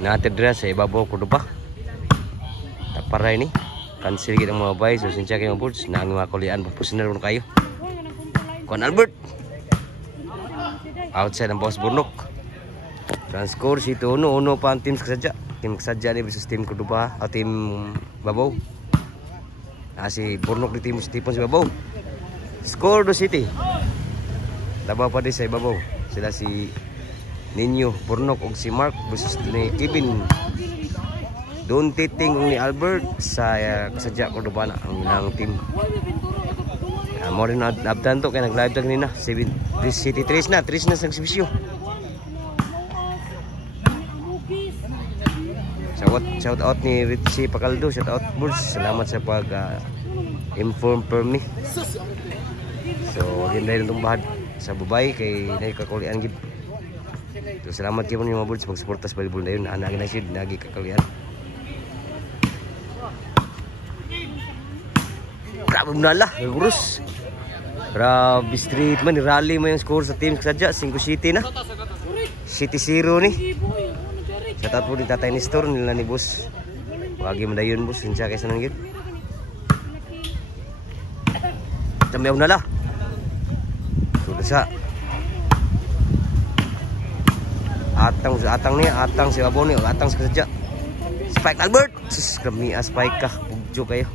Natin dira sa ibabaw ko pa. Taparay ni. Cancel gid ang mga bay. So sinsya kayo mga boards. Naang mga kulian. Professional ron kayo. Kuan Albert. Outside ang Bawas Burnok. Transcore si Tuno. Uno pa ang team kasadya. Team kasadya ni versus team Kudupa. O team Babaw. Si Burnok di team Stephen si Babaw. Score do City. Labaw pa din sa ibabaw. Sila si Ninyo Burnok o si Mark versus ni Kevin. Doon titing ni Albert sa kasadya Kudupa na ang ilang team. Mo rin abdan to kaya nag-live tag nina. City 3 na sa eksibisyon. Shout out ni Richie Pacaldo, shout out Bulls. Salamat sa pag inform per me. So, wagin dahil itong bahad sa babay kay nagkakulian gid. So, salamat kayo mga Bulls pag-suporta sa volleyball na yun. Anagin na siya, nagkakulian. Grabe mo nala, gurus. Grabe street man, rally mo yung score sa team kasadya. 5 City na. City 0 ni. Sa tapo din tatay ni store nila ni boss. Wagi mo dayon boss, sinsya kayo sa nanggit. Tamayaw na la. Sudah sa. Atang niya, atang si Aboni, atang si kasadya. Spike Albert. Sus, kami spike ka. Pugjo kayo.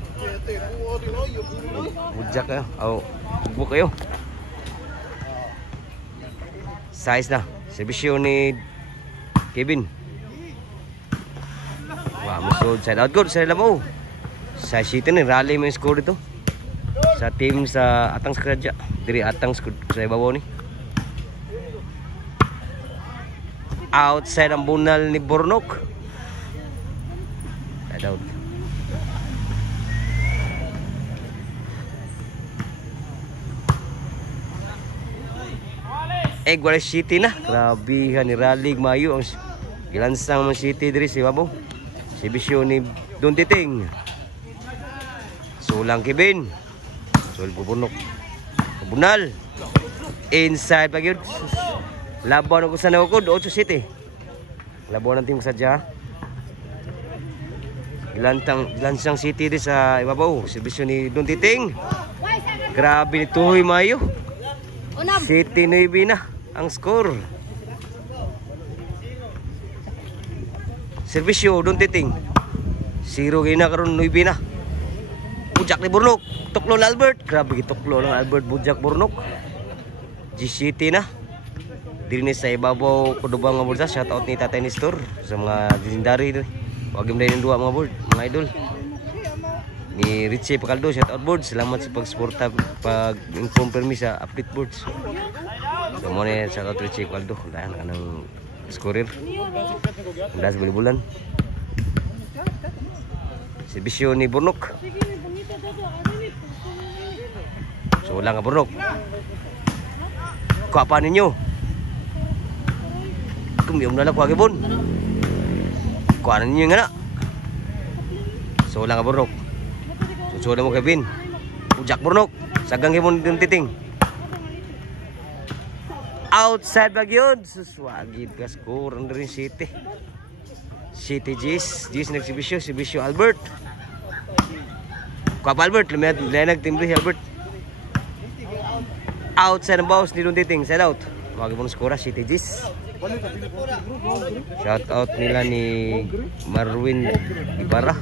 Bujak kayo. Oh, pugbo kayo. Size na. Servisyo ni Kevin. Wah, musod side out good sa Labaw. Sa City ni rally mo yung score dito. Sa team sa atang skradya. Diri atang sa ibabaw ni. Outside ang bunal ni Burnok. Side out. Wala City na. Grabe ni rally mayo ang gilansang mo City diri sa ibabaw. Servisyo ni Don Titing. Sulang Kevin. Sul Burnok. Bunal. Inside pa gyud. Labaw na ko sa nawkod 8 City. Labaw ng team sadya. Gilansang City di sa ibabaw. Servisyo ni Don Titing. Grabe ni Tuhoy mayo. City 9 na ang score. Servisyo Don Titing. 0 gina karon 9 na. Bujak ni Burnok. Tuklo na Albert. Grabe gituklo ng Albert Bujak Burnok. G-City na. Diri ni sa ibabaw Kuduba mga bulsa. Shout out ni Tatay Nestor sa mga legendary diri. Wag mo din dua mga board, mga idol. Ni Richie Pacaldo, shout out board. Salamat sa pag-suporta, pag-inform permi sa update boards. So mo ni shout out Richie Pacaldo. Dahan kanang scorer. Andas bulan. Servisyo ni Burnok. So wala nga Burnok. Kuha pa ninyo. Kumiyom na lang kuha kibon. Kuha na ninyo nga na. So wala nga Burnok. Susuda mo Kevin. Ujak Burnok. Sagang kibon Don Titing. Outside bag yun. Suswagid ka score. Ano rin City. City G's. G's nagsibisyo. Sibisyo Albert. Kuha pa Albert. Lumihanag timbre si Albert. Outside ng bounce ni Don Titing. Side out. Wagi mo ng score. City G's. Shout out nila ni Marwin Ibarra.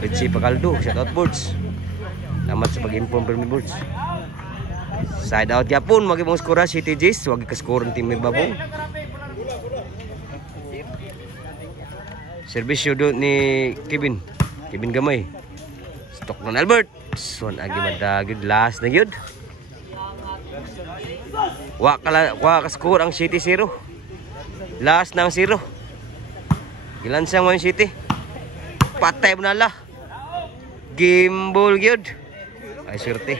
Richie Pacaldo. Shout out boards. Salamat sa pag-inform permi boards. Side out yapon. Wagi mo ng score. City G's. Wagi ka score ng team ni Babong. Servisyo doon ni Kevin. Kevin Gamay. Stok ng Albert. Son agi madagid. Last na yun. Wa ka score ang City 0. Last ng 0. Gilansang mo yung City. Patay mo na la. Game ball yun. Ay swerte.